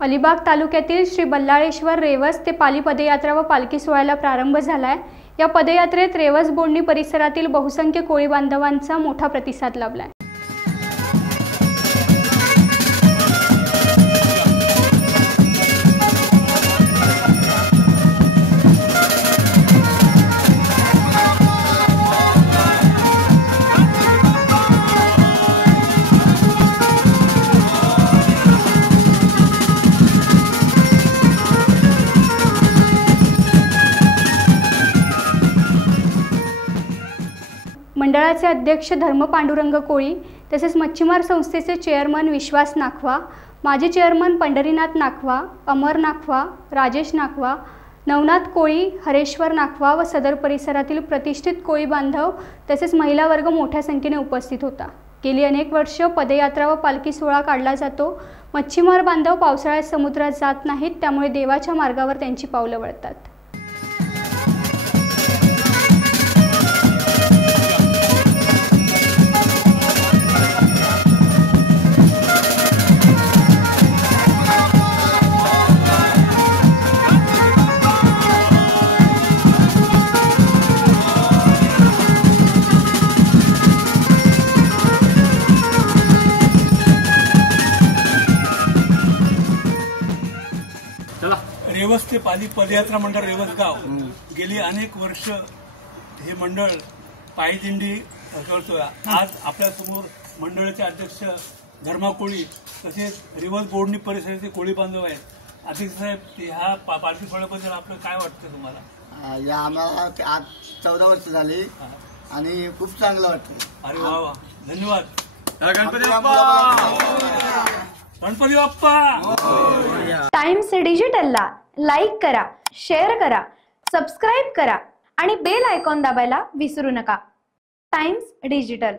अलिबाग तालुक्यातील श्री बल्लाळेश्वर रेवस ते पाली पदयात्रा व पालखी सोहळ्याला प्रारंभ झालाय। या पदयात्रेत रेवस बोडणी परिसरातील बहुसंख्य कोळी बांधवांचा मोठा प्रतिसाद लाभलाय। मंडळाचे अध्यक्ष धर्म पांडुरंग कोळी तसेच मच्छीमार संस्थेचे चेअरमन विश्वास नाखवा, माजी चेअरमन पंढरीनाथ नाखवा, अमर नाखवा, राजेश नाखवा, नवनाथ कोळी, हरेश्वर नाखवा व सदर परिसरातील प्रतिष्ठित कोळी बांधव तसेच महिला वर्ग मोठ्या संख्येने उपस्थित होता। गेली अनेक वर्ष पदयात्रा व पालखी सोहळा काढला जातो। मच्छीमार बांधव पावसाळ्यात समुद्रात जात नाहीत, त्यामुळे देवाच्या मार्गावर त्यांची पावलं वळतात। रेवस ते पाली पदयात्रा मंडळ रेवसगाव गेली अनेक वर्ष हे मंडळ पायदिंडी करतोय। आज आपल्या समोर मंडळाचे अध्यक्ष धर्मा कोळी तसेच रेवस बोडणी परिसराचे कोळी बांधव आहेत। अध्यक्ष साहेब, ह्या पालखी सोहळ्याबद्दल आपलं काय वाटतं तुम्हाला? या आम्हाला आज 14 वर्ष झाली आणि खूप चांगलं वाटतं। अरे वा वा, धन्यवाद। गणपती बाप्पा, गणपती बाप्पा। टाइम्स डिजिटलला लाईक करा, शेअर करा, सबस्क्राईब करा आणि बेल आयकॉन दाबायला विसरू नका। Times digital.